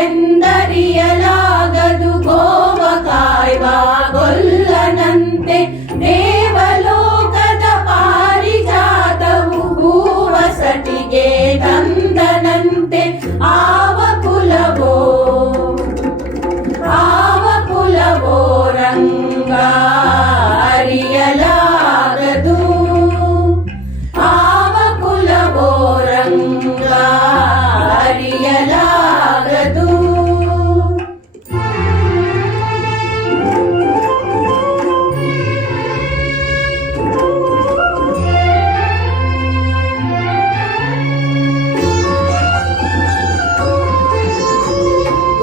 ಗೋವೆಂದರಿಯಲಾಗದು ಗೋವ ಕಾಯ್ವ ಗೊಲ್ಲನಂತೆ ದೇವಲೋಕದ ಪಾರಿಜಾತವು ಹೂವಸಟಿಗೆ ತಂದನಂತೆ ಆವ ಕುಲವೋ ರಂಗ ಅರಿಯಲಾಗದು ಆವ ಕುಲವೋ ರಂಗ ಅರಿಯಲಾಗದು.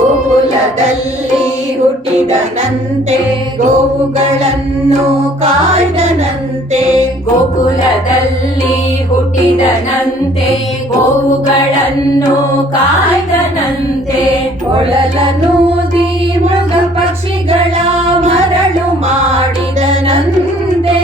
ಗೋಕುಲದಲ್ಲಿ ಹುಟ್ಟಿದನಂತೆ ಗೋವುಗಳನ್ನು ಕಾಯ್ದನಂತೆ ಗೋಕುಲದಲ್ಲಿ ಹುಟ್ಟಿದನಂತೆ ಗೋವುಗಳನ್ನು ಕಾಯ್ದನಂತೆ ಕೊಳಲನೂದಿ ಮೃಗ ಪಕ್ಷಿಗಳ ಮರಳು ಮಾಡಿದನಂತೆ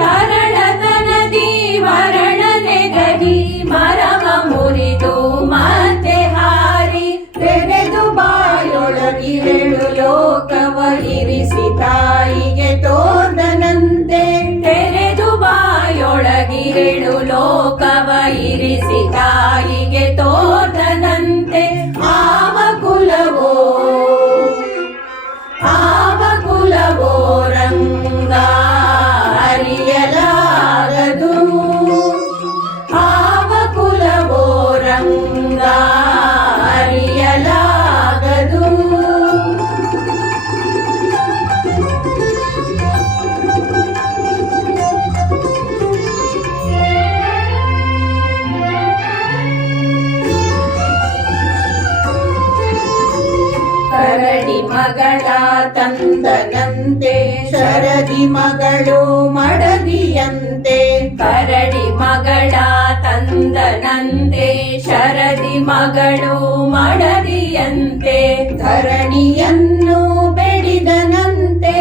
ತರಳತನದಿ ಮರಣನೆಗದಿ ಮರವ ಮುರಿದು ಮತ್ತೆ ಹಾರಿ ತೆರೆದು ಬಾಯೊಳಗಿರಳು ಲೋಕವ ಇರಿಸಿ ತಾಯಿಗೆ ತೋರ್ದನಂತೆ ತೆರೆದು ಬಾಯೊಳಗಿರಳು ಲೋಕವ ಇರಿಸಿ ತಾಯಿಗೆ ತೋರ್ದನಂತೆ ಆವ ಕುಲವೋ ರಂಗ ಅರಿಯಲಾಗದು ಆವ ಕುಲವೋ ರಂಗ ಅರಿಯಲಾಗದು. ಕರಡಿ ಮಗಳ ತಂದನಂತೆ ಶರದಿ ಮಗಳು ಮಡದಿಯಂತೆ ಕರಡಿ ಮಗಳ ತಂದನಂತೆ ಶರದಿ ಮಗಳು ಮಡದಿಯಂತೆ ಧರಣಿಯನ್ನು ಬೆಡಿದನಂತೆ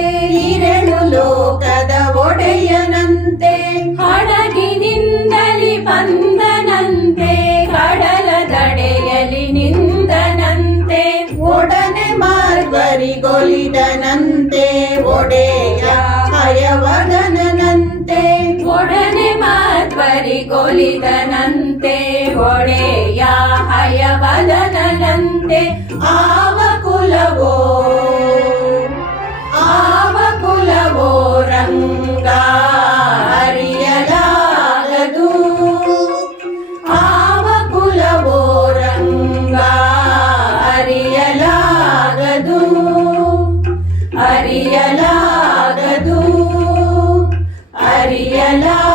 ಇರಳು ಲೋಕದ ಒಡೆಯನಂತೆ ಹಡಗಿನಿಂದಲಿ ಬಂದನಂತೆ ಕಡಲ ದಡೆಯಲಿ ನಿಂದನಂತೆ ಒಡನೆ ಮಾರ್ಗರಿಗೊಲಿದನಂತೆ ಒಡೆಯ ಹಯವದನಂತೆ ಒಡನೆ ಮಾರ್ಗರಿಗೊಲಿದನಂತೆ ಒಡೆಯ ಹಯವದನಂತೆ ಆವ ಕುಲವೋ ರಂಗ ಅರಿಯಲಾಗದು ಆವ ಕುಲವೋ ರಂಗ ಅರಿಯಲಾಗದು ಅರಿಯಲಾಗದು ಅರಿಯಲಾಗದು.